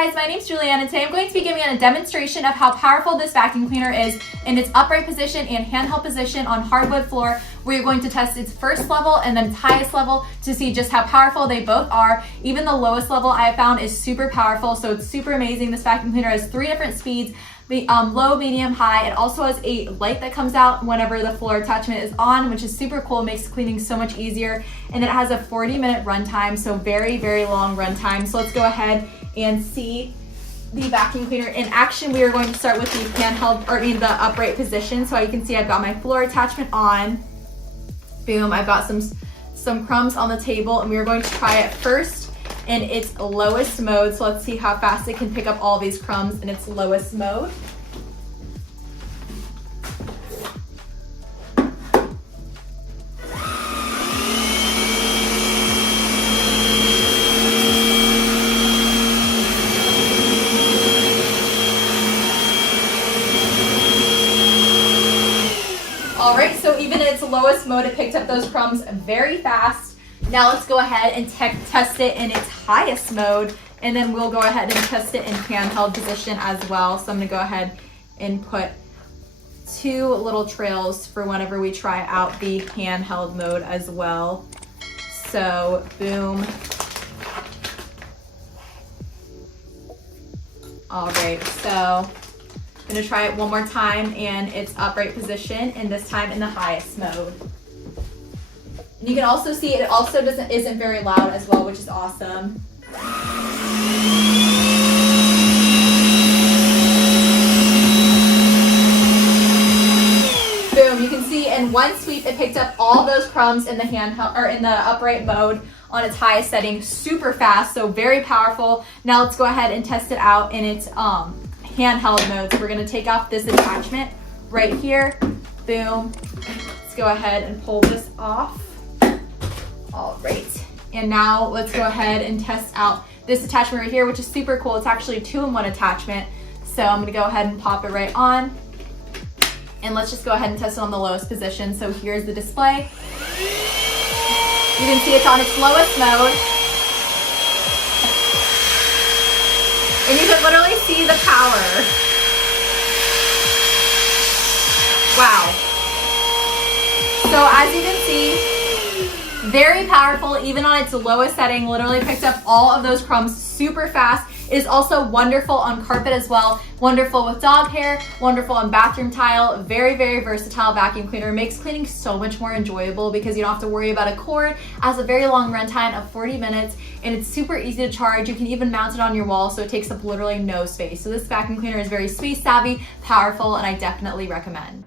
guys, my name's Julianne, and today I'm going to be giving a demonstration of how powerful this vacuum cleaner is in its upright position and handheld position on hardwood floor. We're going to test its first level and then its highest level to see just how powerful they both are. Even the lowest level I have found is super powerful, so it's super amazing. This vacuum cleaner has 3 different speeds. Low, medium, high. It also has a light that comes out whenever the floor attachment is on, which is super cool, makes cleaning so much easier. And then it has a 40-minute runtime, so very, very long runtime. So let's go ahead and see the vacuum cleaner in action. We are going to start with the handheld, the upright position. So you can see I've got my floor attachment on. Boom, I've got some crumbs on the table, and we are going to try it first in its lowest mode. So let's see how fast it can pick up all these crumbs in its lowest mode. All right, so even in its lowest mode, it picked up those crumbs very fast. Now let's go ahead and test it in its highest mode, and then we'll go ahead and test it in handheld position as well. So I'm gonna go ahead and put 2 little trails for whenever we try out the handheld mode as well. So boom. All right, so I'm gonna try it one more time in its upright position, and this time in the highest mode. And you can also see it also isn't very loud as well, which is awesome. Boom, you can see in one sweep it picked up all those crumbs in the handheld or in the upright mode on its highest setting, super fast, so very powerful. Now let's go ahead and test it out in its handheld mode. So we're gonna take off this attachment right here. Boom. Let's go ahead and pull this off. All right, and now let's go ahead and test out this attachment right here, which is super cool. It's actually a 2-in-1 attachment. So I'm gonna go ahead and pop it right on. And let's just go ahead and test it on the lowest position. So here's the display. You can see it's on its lowest mode. And you can literally see the power. Wow. So as you can see, very powerful, even on its lowest setting, literally picked up all of those crumbs super fast. It is also wonderful on carpet as well. Wonderful with dog hair, wonderful on bathroom tile. Very, very versatile vacuum cleaner. Makes cleaning so much more enjoyable because you don't have to worry about a cord. It has a very long runtime of 40 minutes, and it's super easy to charge. You can even mount it on your wall, so it takes up literally no space. So this vacuum cleaner is very space savvy, powerful, and I definitely recommend.